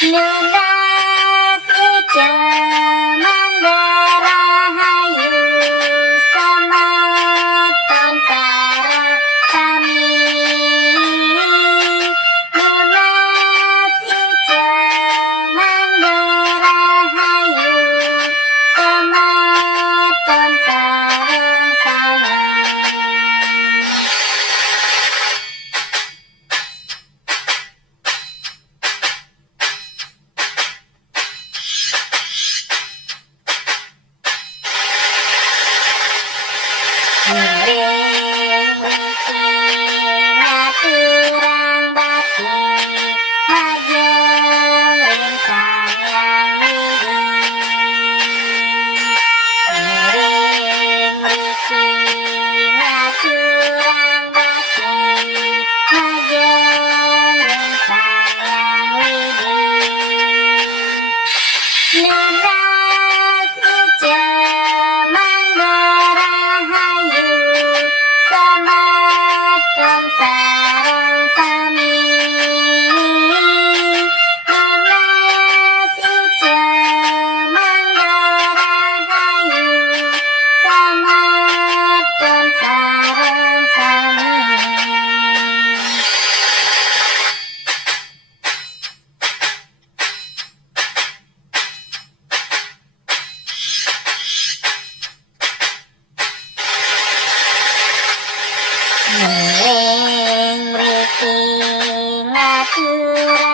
Lunas ijo manggarahayu semeton sareng sami. Lunas ijo manggarahayu semeton sareng sami. Miring mriki ngaturang bakti majeng ring sayang widi. Miring mriki ngaturang bakti majeng ring sayang widi. Lunas ijo manggarahayu semeton sareng sami. Lunas ijo manggarahayu semeton sareng sami. Miring mriki ngaturang